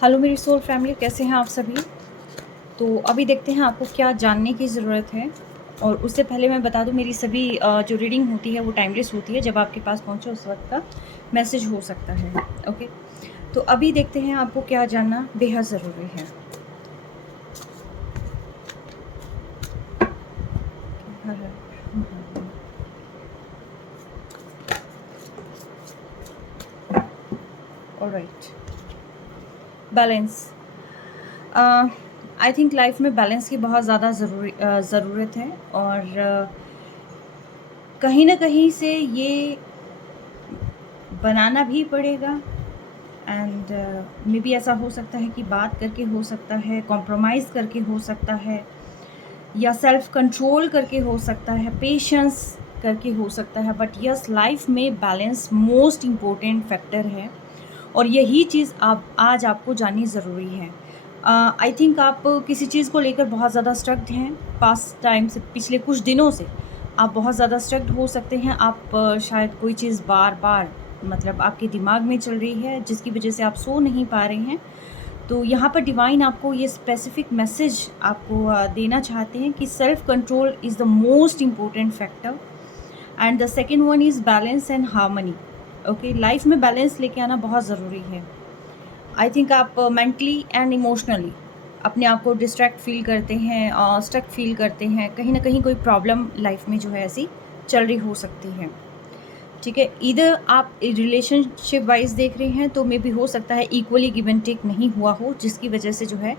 Hello मेरी soul family, कैसे हैं आप सभी। तो अभी देखते हैं आपको क्या जानने की ज़रूरत है। और उससे पहले मैं बता दूं, मेरी सभी जो रीडिंग होती है वो टाइमलेस होती है। जब आपके पास पहुंचे उस वक्त का मैसेज हो सकता है। ओके, तो अभी देखते हैं आपको क्या जानना बेहद ज़रूरी है। Alright, balance. I think life में बैलेंस की बहुत ज़्यादा ज़रूरत है। और कहीं ना कहीं से ये बनाना भी पड़ेगा। एंड मे बी ऐसा हो सकता है कि बात करके हो सकता है, कॉम्प्रोमाइज़ करके हो सकता है, या सेल्फ कंट्रोल करके हो सकता है, पेशेंस करके हो सकता है। बट यस, लाइफ में बैलेंस मोस्ट इम्पोर्टेंट फैक्टर है। और यही चीज़ आप आज आपको जाननी ज़रूरी है। आई थिंक आप किसी चीज़ को लेकर बहुत ज़्यादा स्ट्रक्ड हैं। पास्ट टाइम से, पिछले कुछ दिनों से आप बहुत ज़्यादा स्ट्रक्ड हो सकते हैं। आप शायद कोई चीज़ बार बार मतलब आपके दिमाग में चल रही है, जिसकी वजह से आप सो नहीं पा रहे हैं। तो यहाँ पर डिवाइन आपको ये स्पेसिफिक मैसेज आपको देना चाहते हैं कि self control is the most important factor, and the second one is balance and harmony. Okay, life में बैलेंस लेके आना बहुत ज़रूरी है। आई थिंक आप मेंटली एंड इमोशनली अपने आप को डिस्ट्रैक्ट फील करते हैं, स्टक फील करते हैं। कहीं ना कहीं कोई प्रॉब्लम लाइफ में जो है ऐसी चल रही हो सकती है। ठीक है, इधर आप रिलेशनशिप वाइज देख रहे हैं तो मे बी हो सकता है इक्वली गिव एंड टेक नहीं हुआ हो, जिसकी वजह से जो है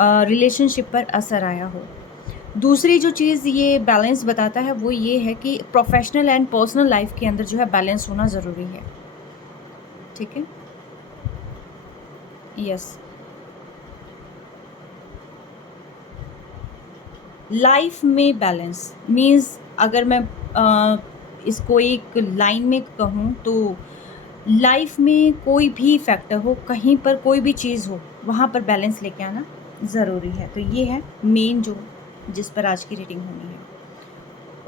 रिलेशनशिप पर असर आया हो। दूसरी जो चीज़ ये बैलेंस बताता है वो ये है कि प्रोफेशनल एंड पर्सनल लाइफ के अंदर जो है बैलेंस होना ज़रूरी है। ठीक है, यस। लाइफ में बैलेंस मीन्स, अगर मैं इसको एक लाइन में कहूँ तो लाइफ में कोई भी फैक्टर हो, कहीं पर कोई भी चीज़ हो, वहाँ पर बैलेंस लेके आना ज़रूरी है। तो ये है मेन जो जिस पर आज की रीडिंग होनी है।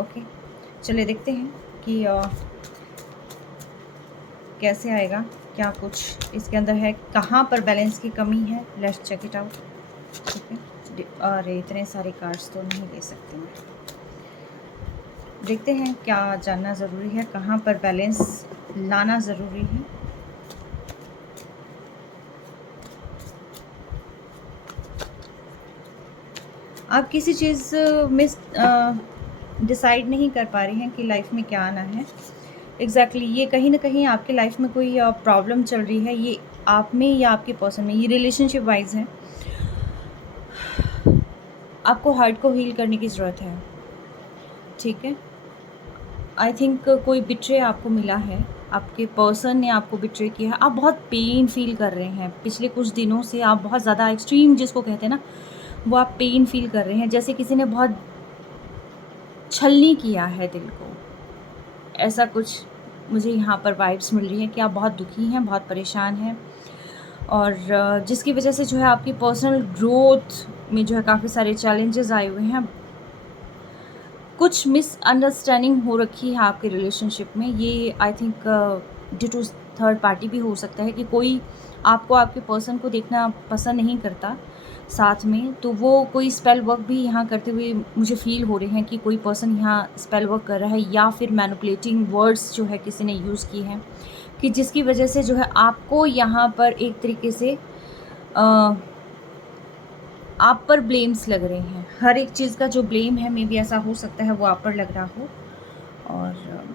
ओके, चलिए देखते हैं कि कैसे आएगा, क्या कुछ इसके अंदर है, कहाँ पर बैलेंस की कमी है। Let's check it out. ठीक है, अरे इतने सारे कार्ड्स तो नहीं ले सकते मैं। देखते हैं क्या जानना ज़रूरी है, कहाँ पर बैलेंस लाना ज़रूरी है। आप किसी चीज़ में डिसाइड नहीं कर पा रही हैं कि लाइफ में क्या आना है। एग्जैक्टली ये कहीं ना कहीं आपके लाइफ में कोई प्रॉब्लम चल रही है, ये आप में या आपके पर्सन में, ये रिलेशनशिप वाइज है। आपको हार्ट को हील करने की ज़रूरत है। ठीक है, आई थिंक कोई बिट्रे आपको मिला है, आपके पर्सन ने आपको बिट्रे किया है। आप बहुत पेन फील कर रहे हैं पिछले कुछ दिनों से। आप बहुत ज़्यादा एक्सट्रीम जिसको कहते हैं ना, वो आप पेन फील कर रहे हैं, जैसे किसी ने बहुत छलनी किया है दिल को। ऐसा कुछ मुझे यहाँ पर वाइब्स मिल रही है कि आप बहुत दुखी हैं, बहुत परेशान हैं। और जिसकी वजह से जो है आपकी पर्सनल ग्रोथ में जो है काफ़ी सारे चैलेंजेस आए हुए हैं। कुछ मिसअंडरस्टैंडिंग हो रखी है आपके रिलेशनशिप में। ये I think due to third party भी हो सकता है कि कोई आपको, आपके पर्सन को देखना पसंद नहीं करता साथ में। तो वो कोई स्पेल वर्क भी यहाँ करते हुए मुझे फील हो रहे हैं कि कोई पर्सन यहाँ स्पेल वर्क कर रहा है, या फिर मैनिपुलेटिंग वर्ड्स जो है किसी ने यूज़ की हैं, कि जिसकी वजह से जो है आपको यहाँ पर एक तरीके से आप पर ब्लेम्स लग रहे हैं। हर एक चीज़ का जो ब्लेम है, मे बी ऐसा हो सकता है वो आप पर लग रहा हो। और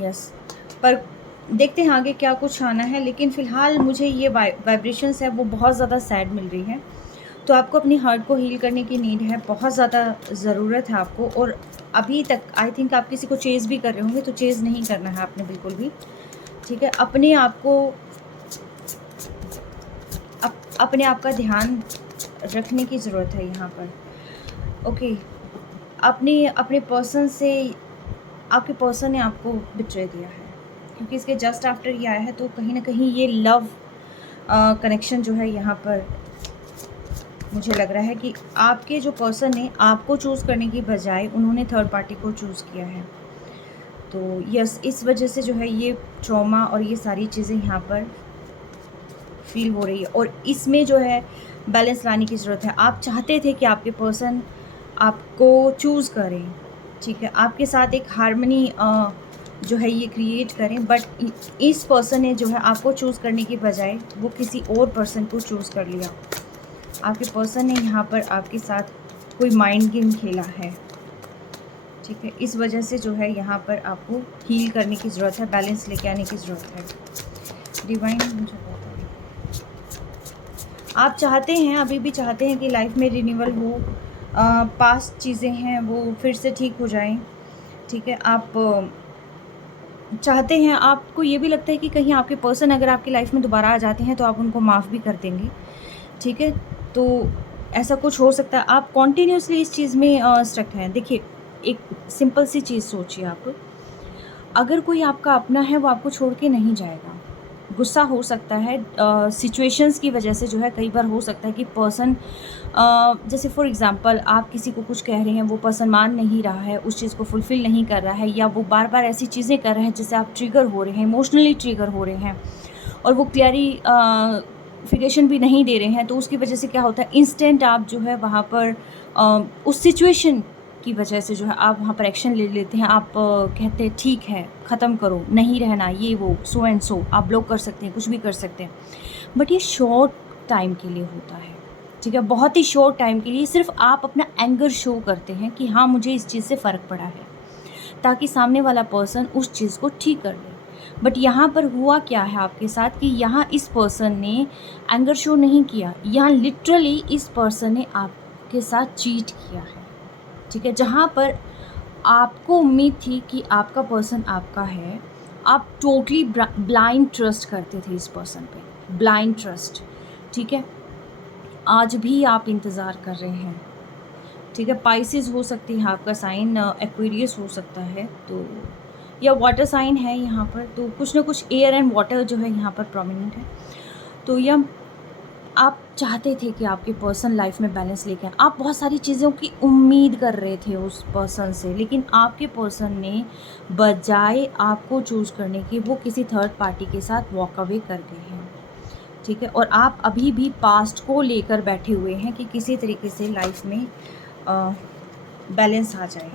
यस, पर देखते हैं आगे क्या कुछ आना है। लेकिन फ़िलहाल मुझे ये वाइब्रेशंस है वो बहुत ज़्यादा सैड मिल रही है। तो आपको अपनी हार्ट को हील करने की नीड है, बहुत ज़्यादा ज़रूरत है आपको। और अभी तक आई थिंक आप किसी को चेज़ भी कर रहे होंगे, तो चेज़ नहीं करना है आपने बिल्कुल भी। ठीक है, अपने आप को अपने आप का ध्यान रखने की ज़रूरत है यहाँ पर। ओके, अपने अपने पर्सन से, आपके पर्सन ने आपको बिट्रे दिया है, क्योंकि इसके जस्ट आफ्टर ये आया है। तो कहीं ना कहीं ये लव कनेक्शन जो है यहाँ पर मुझे लग रहा है कि आपके जो पर्सन ने आपको चूज़ करने की बजाय उन्होंने थर्ड पार्टी को चूज़ किया है। तो यस, इस वजह से जो है ये ट्रॉमा और ये सारी चीज़ें यहाँ पर फील हो रही है, और इसमें जो है बैलेंस लाने की ज़रूरत है। आप चाहते थे कि आपके पर्सन आपको चूज़ करें, ठीक है, आपके साथ एक हार्मनी जो है ये क्रिएट करें, बट इस पर्सन ने जो है आपको चूज़ करने की बजाय वो किसी और पर्सन को चूज़ कर लिया। आपके पर्सन ने यहाँ पर आपके साथ कोई माइंड गेम खेला है, ठीक है। इस वजह से जो है यहाँ पर आपको हील करने की ज़रूरत है, बैलेंस लेके आने की ज़रूरत है। डिवाइन मुझे बताइए, आप चाहते हैं, अभी भी चाहते हैं कि लाइफ में रिन्यूअल हो, पास्ट चीज़ें हैं वो फिर से ठीक हो जाएं, ठीक है। आप चाहते हैं, आपको ये भी लगता है कि कहीं आपके पर्सन अगर आपकी लाइफ में दोबारा आ जाते हैं तो आप उनको माफ़ भी कर देंगे, ठीक है। तो ऐसा कुछ हो सकता है, आप कॉन्टीन्यूसली इस चीज़ में स्टक हैं। देखिए, एक सिंपल सी चीज़ सोचिए आप, अगर कोई आपका अपना है वो आपको छोड़ के नहीं जाएगा। गुस्सा हो सकता है सिचुएशंस की वजह से, जो है कई बार हो सकता है कि पर्सन जैसे फॉर एग्ज़ाम्पल आप किसी को कुछ कह रहे हैं, वो पर्सन मान नहीं रहा है, उस चीज़ को फुलफ़िल नहीं कर रहा है, या वो बार बार ऐसी चीज़ें कर रहे हैं जिससे आप ट्रिगर हो रहे हैं, इमोशनली ट्रिगर हो रहे हैं, और वो क्लैरिफिकेशन भी नहीं दे रहे हैं। तो उसकी वजह से क्या होता है, इंस्टेंट आप जो है वहाँ पर उस सिचुएशन की वजह से जो है आप वहाँ पर एक्शन ले लेते हैं। आप कहते हैं ठीक है, ख़त्म करो, नहीं रहना, ये वो सो एंड सो, आप ब्लॉक कर सकते हैं, कुछ भी कर सकते हैं। बट ये शॉर्ट टाइम के लिए होता है, ठीक है, बहुत ही शॉर्ट टाइम के लिए। सिर्फ आप अपना एंगर शो करते हैं कि हाँ मुझे इस चीज़ से फ़र्क पड़ा है, ताकि सामने वाला पर्सन उस चीज़ को ठीक कर ले। बट यहाँ पर हुआ क्या है आपके साथ कि यहाँ इस पर्सन ने एंगर शो नहीं किया, यहाँ लिटरली इस पर्सन ने आपके साथ चीट किया है, ठीक है। जहाँ पर आपको उम्मीद थी कि आपका पर्सन आपका है, आप टोटली ब्लाइंड ट्रस्ट करते थे इस पर्सन पे, ब्लाइंड ट्रस्ट, ठीक है। आज भी आप इंतज़ार कर रहे हैं, ठीक है। पाइसेस हो सकती है आपका साइन, एक्वेरियस हो सकता है, तो या वाटर साइन है यहाँ पर, तो कुछ ना कुछ एयर एंड वाटर जो है यहाँ पर प्रोमिनेंट है। तो यह आप चाहते थे कि आपके पर्सन लाइफ में बैलेंस लेके आए, आप बहुत सारी चीज़ों की उम्मीद कर रहे थे उस पर्सन से, लेकिन आपके पर्सन ने बजाय आपको चूज़ करने की वो किसी थर्ड पार्टी के साथ वॉक अवे कर गए हैं, ठीक है। और आप अभी भी पास्ट को लेकर बैठे हुए हैं कि किसी तरीके से लाइफ में बैलेंस आ जाए,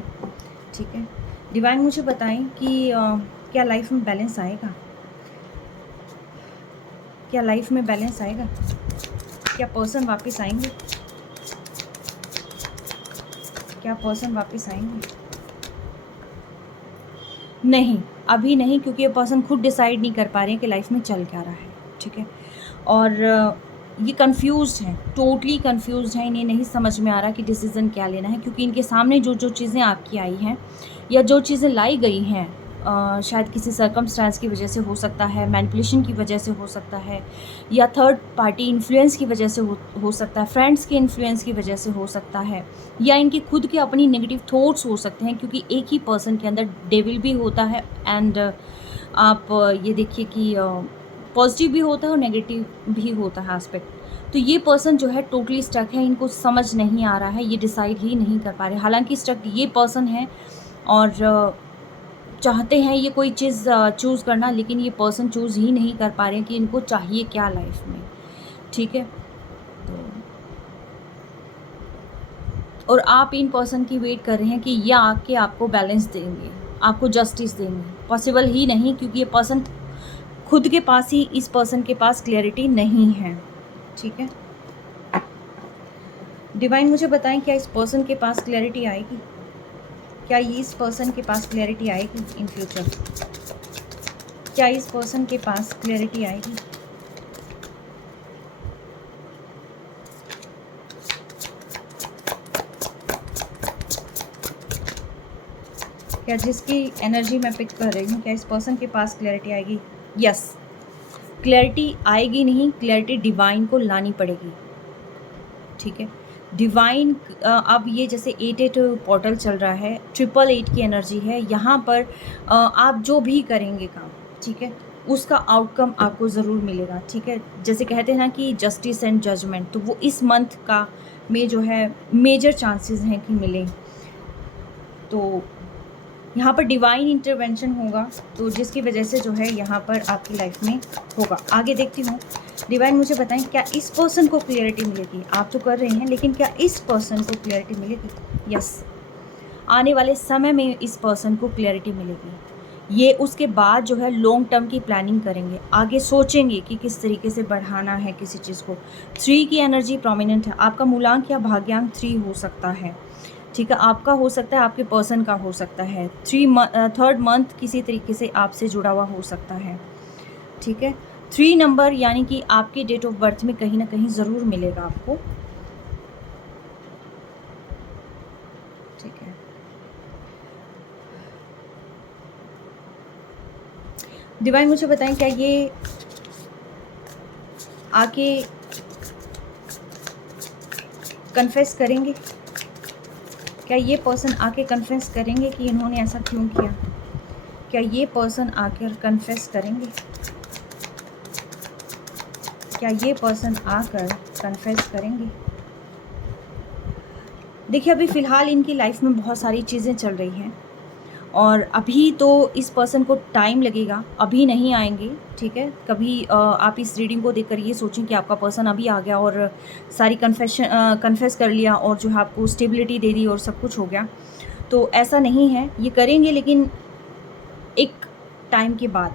ठीक है। डिवाइन मुझे बताएं कि क्या लाइफ में बैलेंस आएगा, क्या लाइफ में बैलेंस आएगा, क्या पर्सन वापस आएंगे, क्या पर्सन वापस आएंगे? नहीं, अभी नहीं, क्योंकि ये पर्सन खुद डिसाइड नहीं कर पा रहे हैं कि लाइफ में चल क्या रहा है, ठीक है। और ये कंफ्यूज्ड हैं, टोटली कंफ्यूज्ड हैं, इन्हें नहीं समझ में आ रहा कि डिसीज़न क्या लेना है, क्योंकि इनके सामने जो जो चीज़ें आपकी आई हैं या जो चीज़ें लाई गई हैं, शायद किसी सर्कमस्टांस की वजह से हो सकता है, मैनिपुलेशन की वजह से हो सकता है, या थर्ड पार्टी इन्फ्लुएंस की वजह से हो सकता है, फ्रेंड्स के इन्फ्लुएंस की वजह से हो सकता है, या इनके खुद के अपनी नेगेटिव थॉट्स हो सकते हैं, क्योंकि एक ही पर्सन के अंदर डेविल भी होता है एंड आप ये देखिए कि पॉजिटिव भी होता है और नेगेटिव भी होता है एस्पेक्ट। तो ये पर्सन जो है टोटली स्टक है, इनको समझ नहीं आ रहा है, ये डिसाइड ही नहीं कर पा रहे। हालांकि स्टक ये पर्सन है और चाहते हैं ये कोई चीज़ चूज़ करना, लेकिन ये पर्सन चूज़ ही नहीं कर पा रहे हैं कि इनको चाहिए क्या लाइफ में, ठीक है। तो और आप इन पर्सन की वेट कर रहे हैं कि ये आके आपको बैलेंस देंगे, आपको जस्टिस देंगे। पॉसिबल ही नहीं, क्योंकि ये पर्सन खुद के पास ही, इस पर्सन के पास क्लैरिटी नहीं है, ठीक है। डिवाइन मुझे बताएं, क्या इस पर्सन के पास क्लैरिटी आएगी, क्या ये इस पर्सन के पास क्लैरिटी आएगी इन फ्यूचर, क्या इस पर्सन के पास क्लैरिटी आएगी? क्या जिसकी एनर्जी मैं पिक कर रही हूँ, क्या इस पर्सन के पास क्लैरिटी आएगी? यस, क्लैरिटी आएगी नहीं, क्लैरिटी डिवाइन को लानी पड़ेगी, ठीक है। डिवाइन अब ये जैसे 8-8 पोर्टल चल रहा है, 888 की एनर्जी है यहाँ पर। आप जो भी करेंगे काम, ठीक है, उसका आउटकम आपको ज़रूर मिलेगा, ठीक है। जैसे कहते हैं ना कि जस्टिस एंड जजमेंट, तो वो इस मंथ का में जो है मेजर चांसेस हैं कि मिले। तो यहाँ पर डिवाइन इंटरवेंशन होगा, तो जिसकी वजह से जो है यहाँ पर आपकी लाइफ में होगा। आगे देखती हूँ। डिवाइन मुझे बताएं, क्या इस पर्सन को क्लियरिटी मिलेगी? आप तो कर रहे हैं, लेकिन क्या इस पर्सन को क्लियरिटी मिलेगी? यस, आने वाले समय में इस पर्सन को क्लियरिटी मिलेगी। ये उसके बाद जो है लॉन्ग टर्म की प्लानिंग करेंगे, आगे सोचेंगे कि किस तरीके से बढ़ाना है किसी चीज़ को। 3 की एनर्जी प्रोमिनेंट है। आपका मूलांक या भाग्यांक 3 हो सकता है, ठीक है। आपका हो सकता है, आपके पर्सन का हो सकता है। 3rd मंथ किसी तरीके से आपसे जुड़ा हुआ हो सकता है, ठीक है। 3 नंबर यानी कि आपकी डेट ऑफ बर्थ में कहीं ना कहीं ज़रूर मिलेगा आपको, ठीक है। डिवाइन मुझे बताएं, क्या ये आके कन्फेस करेंगे? क्या ये पर्सन आके कन्फेस करेंगे कि इन्होंने ऐसा क्यों किया? क्या ये पर्सन आकर कन्फेस करेंगे? क्या ये पर्सन आकर कन्फेस करेंगे? देखिए, अभी फ़िलहाल इनकी लाइफ में बहुत सारी चीज़ें चल रही हैं और अभी तो इस पर्सन को टाइम लगेगा, अभी नहीं आएंगे, ठीक है। कभी आप इस रीडिंग को देखकर ये सोचें कि आपका पर्सन अभी आ गया और सारी कन्फेस कर लिया और जो है आपको स्टेबिलिटी दे दी और सब कुछ हो गया, तो ऐसा नहीं है। ये करेंगे लेकिन एक टाइम के बाद,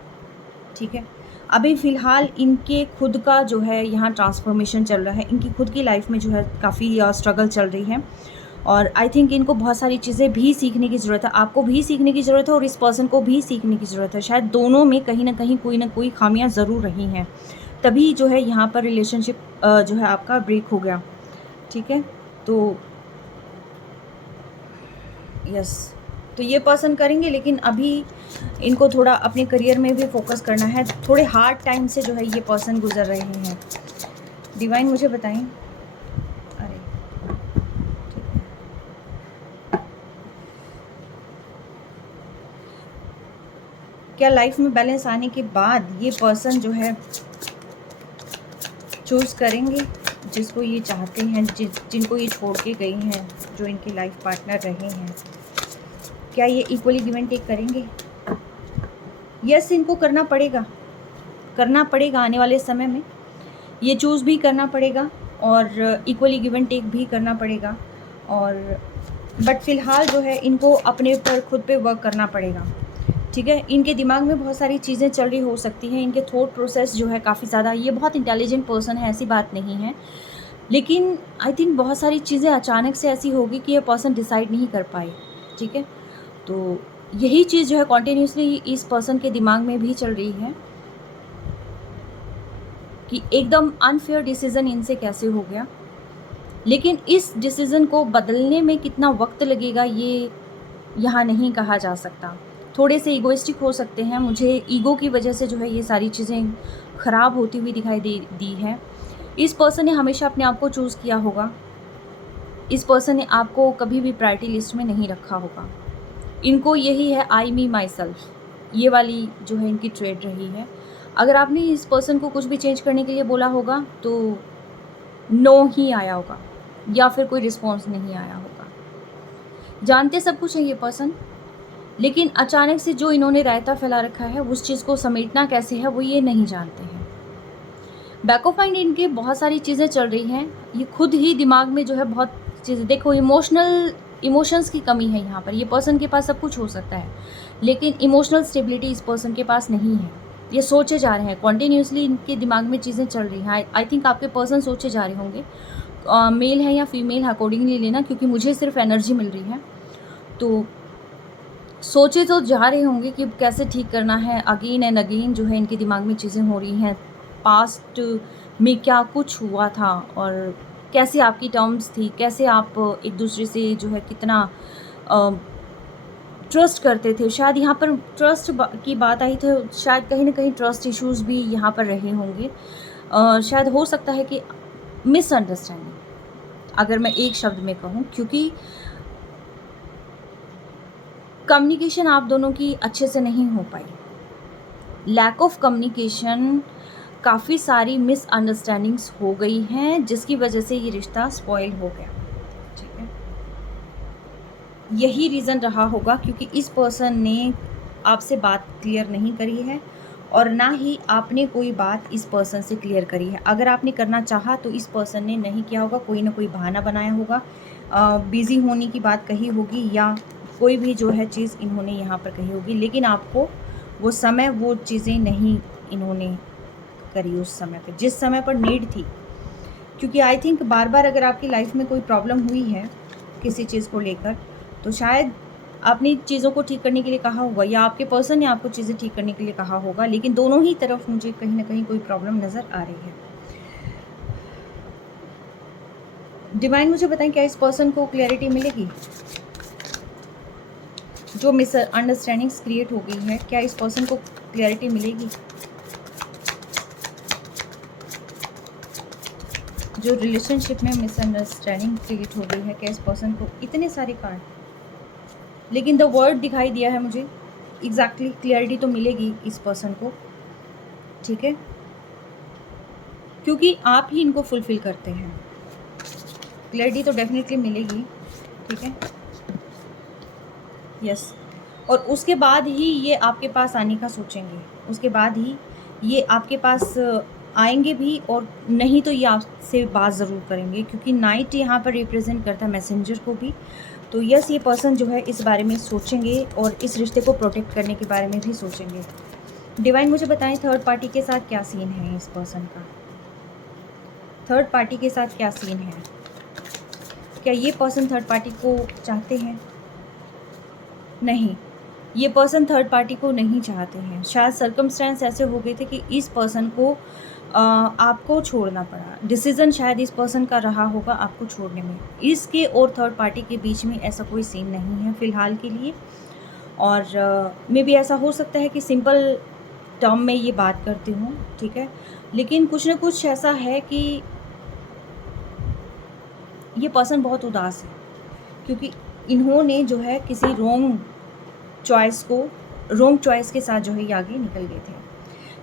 ठीक है। अभी फ़िलहाल इनके खुद का जो है यहाँ ट्रांसफॉर्मेशन चल रहा है, इनकी खुद की लाइफ में जो है काफ़ी स्ट्रगल चल रही है और आई थिंक इनको बहुत सारी चीज़ें भी सीखने की ज़रूरत है। आपको भी सीखने की ज़रूरत है और इस पर्सन को भी सीखने की ज़रूरत है। शायद दोनों में कहीं ना कोई खामियां ज़रूर रही हैं, तभी जो है यहाँ पर रिलेशनशिप जो है आपका ब्रेक हो गया, ठीक है। तो यस, तो ये पर्सन करेंगे, लेकिन अभी इनको थोड़ा अपने करियर में भी फोकस करना है। थोड़े हार्ड टाइम से जो है ये पर्सन गुजर रहे हैं। डिवाइन मुझे बताएं, अरे ठीक है, क्या लाइफ में बैलेंस आने के बाद ये पर्सन जो है चूज़ करेंगे जिसको ये चाहते हैं, जिनको ये छोड़ के गई हैं, जो इनके लाइफ पार्टनर रहे हैं? क्या ये इक्वली गिव एंड टेक करेंगे? यस, इनको करना पड़ेगा आने वाले समय में। ये चूज़ भी करना पड़ेगा और इक्वली गिव एंड टेक भी करना पड़ेगा। और बट फ़िलहाल जो है इनको अपने पर खुद पे वर्क करना पड़ेगा, ठीक है। इनके दिमाग में बहुत सारी चीज़ें चल रही हो सकती हैं, इनके थॉट प्रोसेस जो है काफ़ी ज़्यादा, ये बहुत इंटेलिजेंट पर्सन है, ऐसी बात नहीं है, लेकिन आई थिंक बहुत सारी चीज़ें अचानक से ऐसी होगी कि ये पर्सन डिसाइड नहीं कर पाए, ठीक है। तो यही चीज़ जो है कॉन्टिन्यूसली इस पर्सन के दिमाग में भी चल रही है कि एकदम अनफेयर डिसीज़न इनसे कैसे हो गया, लेकिन इस डिसीज़न को बदलने में कितना वक्त लगेगा ये यहाँ नहीं कहा जा सकता। थोड़े से ईगोइस्टिक हो सकते हैं, मुझे ईगो की वजह से जो है ये सारी चीज़ें ख़राब होती हुई दिखाई दी है। इस पर्सन ने हमेशा अपने आप को चूज़ किया होगा, इस पर्सन ने आपको कभी भी प्रायोरिटी लिस्ट में नहीं रखा होगा। इनको यही है आई मी माई सेल्फ, ये वाली जो है इनकी ट्रेड रही है। अगर आपने इस पर्सन को कुछ भी चेंज करने के लिए बोला होगा तो नो ही आया होगा या फिर कोई रिस्पॉन्स नहीं आया होगा। जानते सब कुछ है ये पर्सन, लेकिन अचानक से जो इन्होंने रायता फैला रखा है उस चीज़ को समेटना कैसे है वो ये नहीं जानते हैं। बैक ऑफ माइंड इनके बहुत सारी चीज़ें चल रही हैं, ये खुद ही दिमाग में जो है बहुत चीज़ें, देखो इमोशंस की कमी है यहाँ पर। ये पर्सन के पास सब कुछ हो सकता है, लेकिन इमोशनल स्टेबिलिटी इस पर्सन के पास नहीं है। ये सोचे जा रहे हैं, कॉन्टीन्यूसली इनके दिमाग में चीज़ें चल रही हैं। आई थिंक आपके पर्सन सोचे जा रहे होंगे, मेल है या फीमेल अकॉर्डिंगली लेना, क्योंकि मुझे सिर्फ एनर्जी मिल रही है। तो सोचे तो जा रहे होंगे कि कैसे ठीक करना है। अगेन एंड अगेन जो है इनके दिमाग में चीज़ें हो रही हैं, पास्ट में क्या कुछ हुआ था और कैसे आपकी टर्म्स थी, कैसे आप एक दूसरे से जो है कितना ट्रस्ट करते थे। शायद यहाँ पर ट्रस्ट की बात आई तो शायद कहीं ना कहीं ट्रस्ट इश्यूज़ भी यहाँ पर रहे होंगे। शायद हो सकता है कि मिसअंडरस्टैंडिंग, अगर मैं एक शब्द में कहूँ, क्योंकि कम्युनिकेशन आप दोनों की अच्छे से नहीं हो पाई। लैक ऑफ कम्युनिकेशन, काफ़ी सारी मिसअंडरस्टैंडिंग्स हो गई हैं जिसकी वजह से ये रिश्ता स्पॉइल हो गया, ठीक है। यही रीज़न रहा होगा, क्योंकि इस पर्सन ने आपसे बात क्लियर नहीं करी है और ना ही आपने कोई बात इस पर्सन से क्लियर करी है। अगर आपने करना चाहा तो इस पर्सन ने नहीं किया होगा, कोई ना कोई बहाना बनाया होगा, बिज़ी होने की बात कही होगी या कोई भी जो है चीज़ इन्होंने यहाँ पर कही होगी, लेकिन आपको वो समय वो चीज़ें नहीं इन्होंने करी उस समय पे, जिस समय पर नीड थी। क्योंकि आई थिंक बार बार अगर आपकी लाइफ में कोई प्रॉब्लम हुई है किसी चीज़ को लेकर, तो शायद आपने चीज़ों को ठीक करने के लिए कहा होगा या आपके पर्सन ने आपको चीज़ें ठीक करने के लिए कहा होगा, लेकिन दोनों ही तरफ मुझे कहीं ना कहीं कोई प्रॉब्लम नज़र आ रही है। डिवाइन मुझे बताएं, क्या इस पर्सन को क्लैरिटी मिलेगी? जो मिसअंडरस्टैंडिंग्स क्रिएट हो गई है, क्या इस पर्सन को क्लैरिटी मिलेगी? जो रिलेशनशिप में मिसअंडरस्टैंडिंग क्रिएट हो गई है, क्या इस पर्सन को? इतने सारे कार्ड, लेकिन द वर्ड दिखाई दिया है मुझे। एग्जैक्टली क्लियरिटी तो मिलेगी इस पर्सन को, ठीक है, क्योंकि आप ही इनको फुलफिल करते हैं। क्लियरिटी तो डेफिनेटली मिलेगी, ठीक है, यस। और उसके बाद ही ये आपके पास आने का सोचेंगे, उसके बाद ही ये आपके पास आएंगे भी, और नहीं तो ये आपसे बात ज़रूर करेंगे, क्योंकि नाइट यहाँ पर रिप्रेजेंट करता है मैसेंजर को भी। तो यस, ये पर्सन जो है इस बारे में सोचेंगे और इस रिश्ते को प्रोटेक्ट करने के बारे में भी सोचेंगे। डिवाइन मुझे बताएं, थर्ड पार्टी के साथ क्या सीन है इस पर्सन का? थर्ड पार्टी के साथ क्या सीन है? क्या ये पर्सन थर्ड पार्टी को चाहते हैं? नहीं, ये पर्सन थर्ड पार्टी को नहीं चाहते हैं। शायद सर्कमस्टेंस ऐसे हो गए थे कि इस पर्सन को आपको छोड़ना पड़ा। डिसीज़न शायद इस पर्सन का रहा होगा आपको छोड़ने में। इसके और थर्ड पार्टी के बीच में ऐसा कोई सीन नहीं है फ़िलहाल के लिए। और मे बी ऐसा हो सकता है कि सिंपल टर्म में ये बात करती हूँ, ठीक है, लेकिन कुछ ना कुछ ऐसा है कि ये पर्सन बहुत उदास है, क्योंकि इन्होंने जो है किसी रॉन्ग चॉइस के साथ जो है ये आगे निकल गए थे।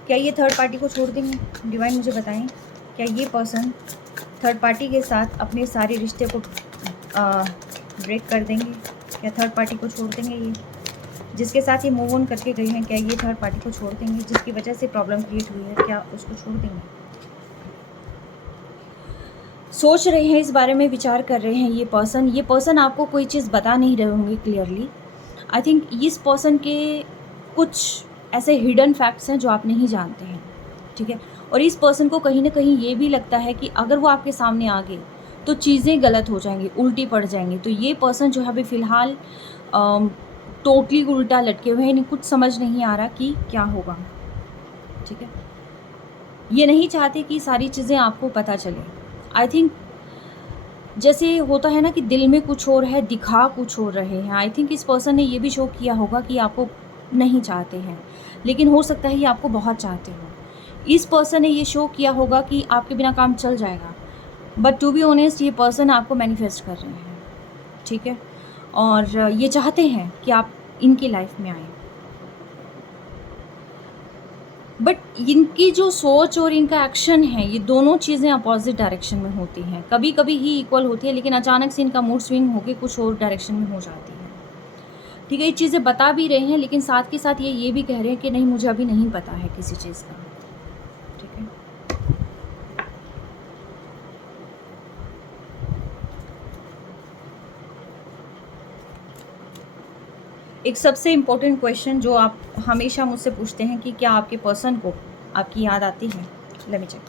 क्या ये थर्ड पार्टी को छोड़ देंगे? डिवाइन मुझे बताएं, क्या ये पर्सन थर्ड पार्टी के साथ अपने सारे रिश्ते को ब्रेक कर देंगे? क्या थर्ड पार्टी को छोड़ देंगे? ये जिसके साथ ये मूव ऑन करके गए हैं, क्या ये थर्ड पार्टी को छोड़ देंगे? जिसकी वजह से प्रॉब्लम क्रिएट हुई है, क्या उसको छोड़ देंगे? सोच रहे हैं, इस बारे में विचार कर रहे हैं ये पर्सन आपको कोई चीज़ बता नहीं रहे होंगे क्लियरली। आई थिंक इस पर्सन के कुछ ऐसे हिडन फैक्ट्स हैं जो आप नहीं जानते हैं, ठीक है, और इस पर्सन को कहीं ना कहीं ये भी लगता है कि अगर वो आपके सामने आ गए तो चीज़ें गलत हो जाएंगी, उल्टी पड़ जाएंगी। तो ये पर्सन जो है अभी फ़िलहाल टोटली उल्टा लटके हुए हैं, इन्हें कुछ समझ नहीं आ रहा कि क्या होगा, ठीक है। ये नहीं चाहते कि सारी चीज़ें आपको पता चले। आई थिंक जैसे होता है ना कि दिल में कुछ और है, दिखा कुछ और रहे हैं। आई थिंक इस पर्सन ने ये भी शो किया होगा कि आपको नहीं चाहते हैं, लेकिन हो सकता है ये आपको बहुत चाहते हो। इस पर्सन ने ये शो किया होगा कि आपके बिना काम चल जाएगा, बट टू बी ऑनेस्ट ये पर्सन आपको मैनिफेस्ट कर रहे हैं, ठीक है, और ये चाहते हैं कि आप इनकी लाइफ में आए। बट इनकी जो सोच और इनका एक्शन है, ये दोनों चीज़ें अपोजिट डायरेक्शन में होती हैं। कभी कभी ही इक्वल होती है, लेकिन अचानक से इनका मूड स्विंग होकर कुछ और डायरेक्शन में हो जाती है, ठीक है। ये चीज़ें बता भी रहे हैं, लेकिन साथ के साथ ये भी कह रहे हैं कि नहीं, मुझे अभी नहीं पता है किसी चीज़ का, ठीक है। एक सबसे इम्पोर्टेंट क्वेश्चन जो आप हमेशा मुझसे पूछते हैं कि क्या आपके पर्सन को आपकी याद आती है? Let me check.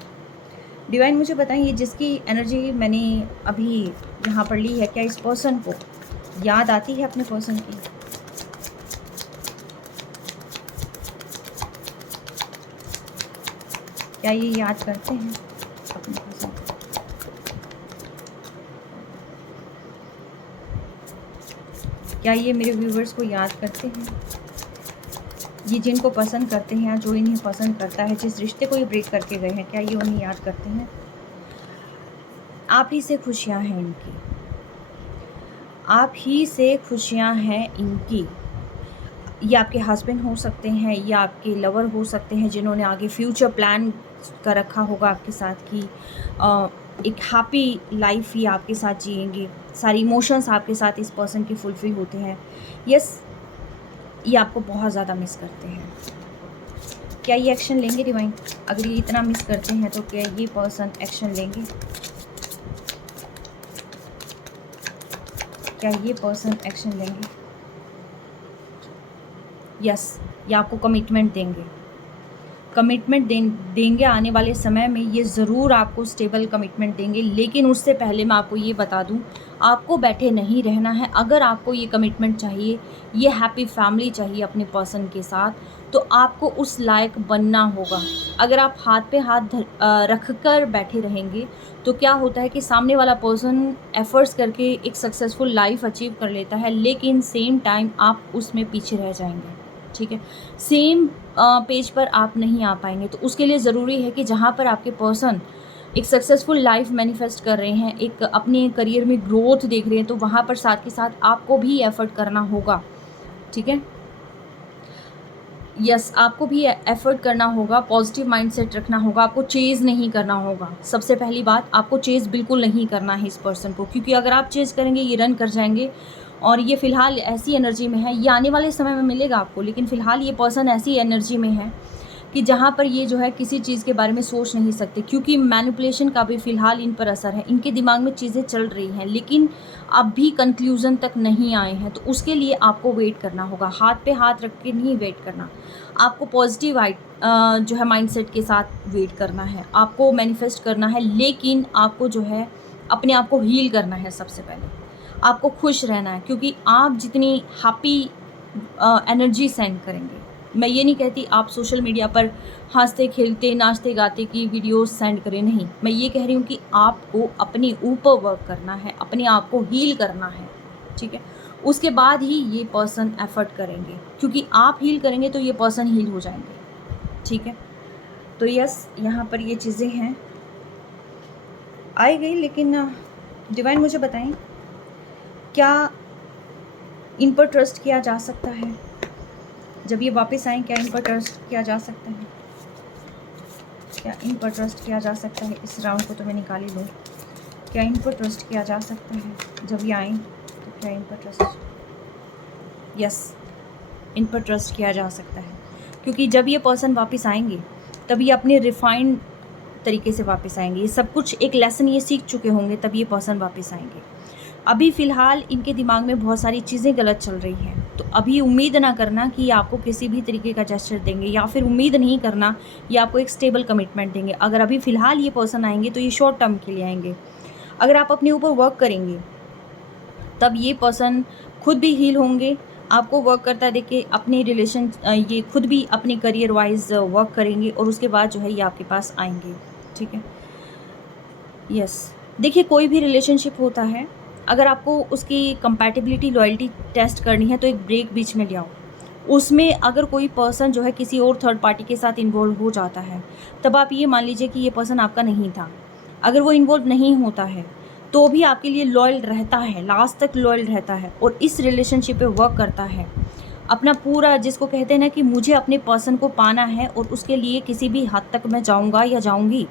डिवाइन मुझे बताएं, ये जिसकी एनर्जी मैंने अभी यहाँ पर ली है, क्या इस पर्सन को याद आती है अपने पर्सन की? क्या ये याद करते हैं अपने पर्सन को? क्या ये मेरे व्यूवर्स को याद करते हैं? ये जिनको पसंद करते हैं या जो इन्हें पसंद करता है, जिस रिश्ते को ये ब्रेक करके गए हैं, क्या ये उन्हें याद करते हैं? आप ही से खुशियाँ हैं इनकी, आप ही से खुशियाँ हैं इनकी। ये आपके हस्बैंड हो सकते हैं या आपके लवर हो सकते हैं, जिन्होंने आगे फ्यूचर प्लान कर रखा होगा आपके साथ कि एक हैप्पी लाइफ ही आपके साथ जिएंगे, सारी इमोशंस आपके साथ इस पर्सन के फुलफ़िल होते हैं। यस, ये आपको बहुत ज़्यादा मिस करते हैं। क्या ये एक्शन लेंगे डिवाइन? अगर ये इतना मिस करते हैं तो क्या ये पर्सन एक्शन लेंगे? क्या ये पर्सन एक्शन लेंगे? यस, ये आपको कमिटमेंट देंगे। कमिटमेंट देंगे आने वाले समय में, ये ज़रूर आपको स्टेबल कमिटमेंट देंगे। लेकिन उससे पहले मैं आपको ये बता दूं, आपको बैठे नहीं रहना है। अगर आपको ये कमिटमेंट चाहिए, ये हैप्पी फैमिली चाहिए अपने पर्सन के साथ, तो आपको उस लायक बनना होगा। अगर आप हाथ पे हाथ रख कर बैठे रहेंगे तो क्या होता है कि सामने वाला पर्सन एफर्ट्स करके एक सक्सेसफुल लाइफ अचीव कर लेता है, लेकिन सेम टाइम आप उसमें पीछे रह जाएंगे। ठीक है, सेम पेज पर आप नहीं आ पाएंगे। तो उसके लिए ज़रूरी है कि जहाँ पर आपके पर्सन एक सक्सेसफुल लाइफ मैनिफेस्ट कर रहे हैं, एक अपने करियर में ग्रोथ देख रहे हैं, तो वहाँ पर साथ के साथ आपको भी एफर्ट करना होगा। ठीक है, यस, आपको भी एफर्ट करना होगा, पॉजिटिव माइंडसेट रखना होगा, आपको चेज़ नहीं करना होगा। सबसे पहली बात, आपको चेज़ बिल्कुल नहीं करना है इस पर्सन को, क्योंकि अगर आप चेज़ करेंगे ये रन कर जाएंगे। और ये फ़िलहाल ऐसी एनर्जी में है, ये आने वाले समय में मिलेगा आपको, लेकिन फ़िलहाल ये पर्सन ऐसी एनर्जी में है कि जहाँ पर ये जो है किसी चीज़ के बारे में सोच नहीं सकते, क्योंकि मैनिपुलेशन का भी फ़िलहाल इन पर असर है। इनके दिमाग में चीज़ें चल रही हैं, लेकिन अब भी कंक्लूज़न तक नहीं आए हैं। तो उसके लिए आपको वेट करना होगा, हाथ पे हाथ रख के नहीं वेट करना। आपको पॉजिटिव जो है माइंडसेट के साथ वेट करना है, आपको मैनिफेस्ट करना है, लेकिन आपको जो है अपने आप को हील करना है। सबसे पहले आपको खुश रहना है, क्योंकि आप जितनी हैप्पी एनर्जी सेंड करेंगे, मैं ये नहीं कहती आप सोशल मीडिया पर हंसते खेलते नाचते गाते की वीडियोस सेंड करें, नहीं, मैं ये कह रही हूँ कि आपको अपने ऊपर वर्क करना है, अपने आप को हील करना है। ठीक है, उसके बाद ही ये पर्सन एफर्ट करेंगे, क्योंकि आप हील करेंगे तो ये पर्सन हील हो जाएंगे। ठीक है, तो यस, यहाँ पर ये चीज़ें हैं आई गई। लेकिन डिवाइन मुझे बताएं, क्या इन पर ट्रस्ट किया जा सकता है? जब ये वापस आएँ, क्या इन पर ट्रस्ट किया जा सकता है? क्या इन पर ट्रस्ट किया जा सकता है? इस राउंड को तो मैं निकाल ही लूँ। क्या इन पर ट्रस्ट किया जा सकता है जब ये आएँ? तो क्या इन पर ट्रस्ट, यस, इन पर ट्रस्ट किया जा सकता है, क्योंकि जब ये पर्सन वापस आएंगे तब ये अपने रिफाइंड तरीके से वापस आएंगे। ये सब कुछ एक लेसन ये सीख चुके होंगे, तब ये पर्सन वापस आएंगे। अभी फ़िलहाल इनके दिमाग में बहुत सारी चीज़ें गलत चल रही हैं, तो अभी उम्मीद ना करना कि ये आपको किसी भी तरीके का जेस्चर देंगे, या फिर उम्मीद नहीं करना ये आपको एक स्टेबल कमिटमेंट देंगे। अगर अभी फ़िलहाल ये पर्सन आएंगे तो ये शॉर्ट टर्म के लिए आएंगे। अगर आप अपने ऊपर वर्क करेंगे तब ये पर्सन खुद भी हील होंगे, आपको वर्क करता देख के अपने रिलेशन ये खुद भी अपने करियर वाइज वर्क करेंगे, और उसके बाद जो है ये आपके पास आएंगे। ठीक है, यस, देखिए, कोई भी रिलेशनशिप होता है, अगर आपको उसकी कंपैटिबिलिटी लॉयल्टी टेस्ट करनी है तो एक ब्रेक बीच में ले आओ। उसमें अगर कोई पर्सन जो है किसी और थर्ड पार्टी के साथ इन्वॉल्व हो जाता है, तब आप ये मान लीजिए कि ये पर्सन आपका नहीं था। अगर वो इन्वॉल्व नहीं होता है तो भी आपके लिए लॉयल रहता है, लास्ट तक लॉयल रहता है, और इस रिलेशनशिप पे वर्क करता है अपना पूरा, जिसको कहते हैं ना कि मुझे अपने पर्सन को पाना है और उसके लिए किसी भी हद तक मैं जाऊँगा या जाऊँगी।